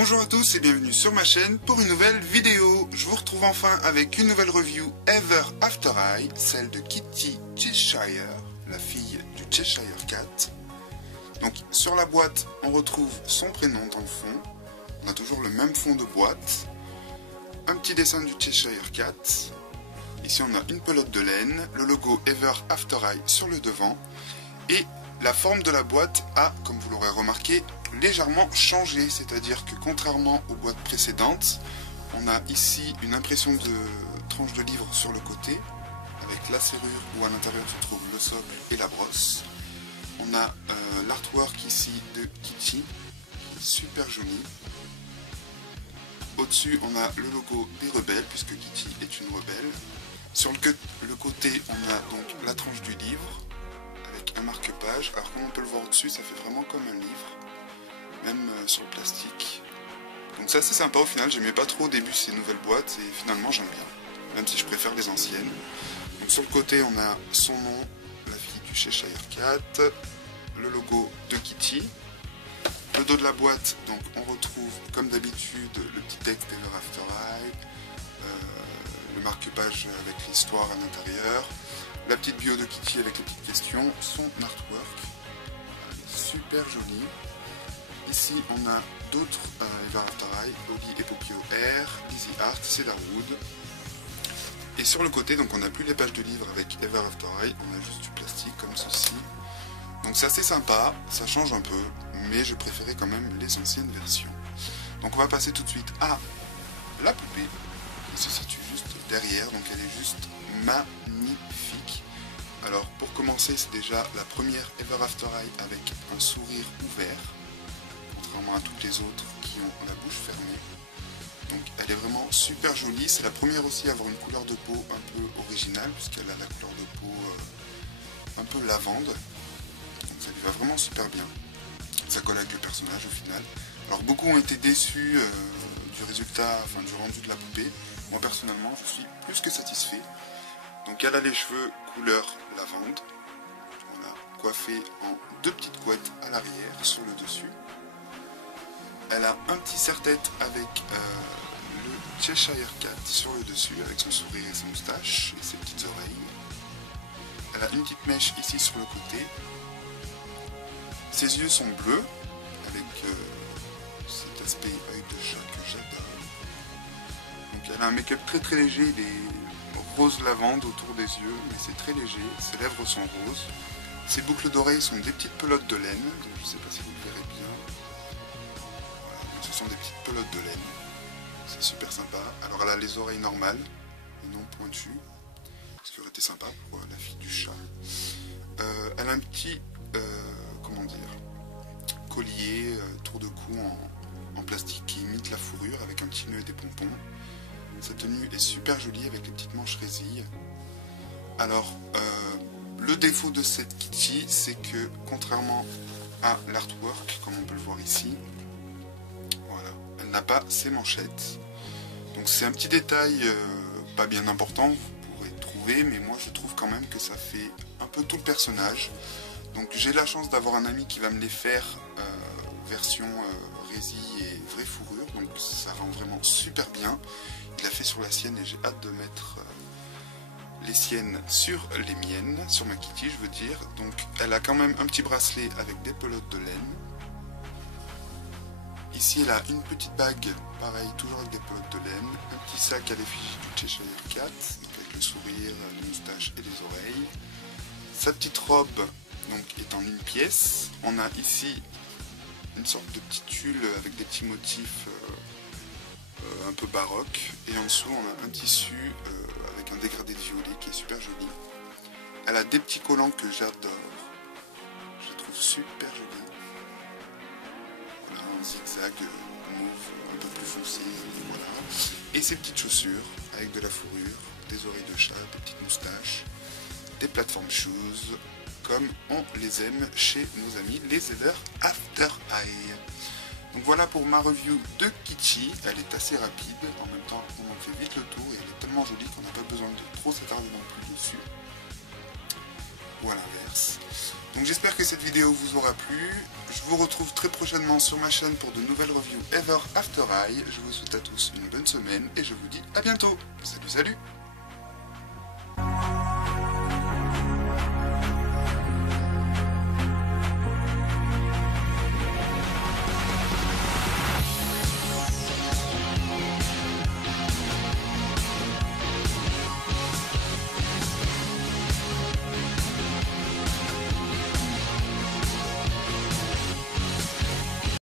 Bonjour à tous et bienvenue sur ma chaîne pour une nouvelle vidéo. Je vous retrouve enfin avec une nouvelle review Ever After Eye, celle de Kitty Cheshire, la fille du Cheshire Cat. Donc sur la boîte, on retrouve son prénom dans le fond. On a toujours le même fond de boîte. Un petit dessin du Cheshire Cat. Ici on a une pelote de laine, le logo Ever After Eye sur le devant. Et la forme de la boîte a, comme vous l'aurez remarqué, légèrement changé, c'est-à-dire que contrairement aux boîtes précédentes, on a ici une impression de tranche de livre sur le côté, avec la serrure où à l'intérieur se trouve le socle et la brosse. On a l'artwork ici de Kitty, super joli. Au-dessus, on a le logo des rebelles, puisque Kitty est une rebelle. Sur le côté, on a donc la tranche du livre, avec un marque-page. Alors comme on peut le voir au-dessus, ça fait vraiment comme un livre, même sur le plastique. Donc ça c'est sympa au final, j'aimais pas trop au début ces nouvelles boîtes et finalement j'aime bien, même si je préfère les anciennes. Donc sur le côté on a son nom, la fille du Cheshire Cat, le logo de Kitty. Le dos de la boîte, donc on retrouve comme d'habitude le petit texte Ever After Eye, le marque-page avec l'histoire à l'intérieur, la petite bio de Kitty avec les petites questions, son artwork, super joli. Ici on a d'autres Ever After Eye, Oli et Poppy O'Hare, Lizzie Hart, Cedarwood. Et sur le côté, donc on n'a plus les pages de livres avec Ever After Eye, on a juste du plastique comme ceci. Donc c'est assez sympa, ça change un peu, mais je préférais quand même les anciennes versions. Donc on va passer tout de suite à la poupée, qui se situe juste derrière, donc elle est juste magnifique. Alors pour commencer, c'est déjà la première Ever After Eye avec un sourire ouvert, contrairement à toutes les autres qui ont la bouche fermée. Donc elle est vraiment super jolie, c'est la première aussi à avoir une couleur de peau un peu originale, puisqu'elle a la couleur de peau un peu lavande. Donc ça lui va vraiment super bien. Ça colle avec le personnage au final. Alors beaucoup ont été déçus du résultat, enfin du rendu de la poupée. Moi personnellement je suis plus que satisfait. Donc elle a les cheveux couleur lavande. Voilà, coiffée en deux petites couettes à l'arrière sur le dessus. Elle a un petit serre-tête avec le Cheshire Cat sur le dessus, avec son sourire et sa moustache et ses petites oreilles. Elle a une petite mèche ici sur le côté. Ses yeux sont bleus, avec cet aspect œil de chat que j'adore. Donc elle a un make-up très très léger, il est rose lavande autour des yeux, mais c'est très léger. Ses lèvres sont roses. Ses boucles d'oreilles sont des petites pelotes de laine, donc je ne sais pas si vous le verrez bien. Voilà, ce sont des petites pelotes de laine. C'est super sympa. Alors elle a les oreilles normales, et non pointues, ce qui aurait été sympa pour la fille du chat. Elle a un petit... comment dire, collier, tour de cou en plastique qui imite la fourrure avec un petit nœud et des pompons. Sa tenue est super jolie avec les petites manches résilles. Alors, le défaut de cette Kitty, c'est que contrairement à l'artwork, comme on peut le voir ici, voilà, elle n'a pas ses manchettes. Donc c'est un petit détail pas bien important, vous pourrez trouver, mais moi je trouve quand même que ça fait un peu tout le personnage. Donc j'ai la chance d'avoir un ami qui va me les faire version résille et vraie fourrure, donc ça rend vraiment super bien. Il l'a fait sur la sienne et j'ai hâte de mettre les siennes sur les miennes, sur ma Kitty je veux dire. Donc elle a quand même un petit bracelet avec des pelotes de laine. Ici elle a une petite bague, pareil, toujours avec des pelotes de laine. Un petit sac à l'effigie du Cheshire Cat, donc avec le sourire, la moustache et les oreilles. Sa petite robe donc est en une pièce. On a ici une sorte de petit tulle avec des petits motifs un peu baroque. Et en dessous on a un tissu avec un dégradé de violet qui est super joli. Elle a des petits collants que j'adore. Je les trouve super jolis. Voilà, un zigzag mauve un peu plus foncé. Voilà. Et ses petites chaussures avec de la fourrure, des oreilles de chat, des petites moustaches, des platform shoes, comme on les aime chez nos amis les Ever After Eye. Donc voilà pour ma review de Kitty, elle est assez rapide, en même temps on en fait vite le tour et elle est tellement jolie qu'on n'a pas besoin de trop s'attarder non plus dessus. ou à l'inverse. Donc j'espère que cette vidéo vous aura plu. Je vous retrouve très prochainement sur ma chaîne pour de nouvelles reviews Ever After Eye. Je vous souhaite à tous une bonne semaine et je vous dis à bientôt. Salut, salut!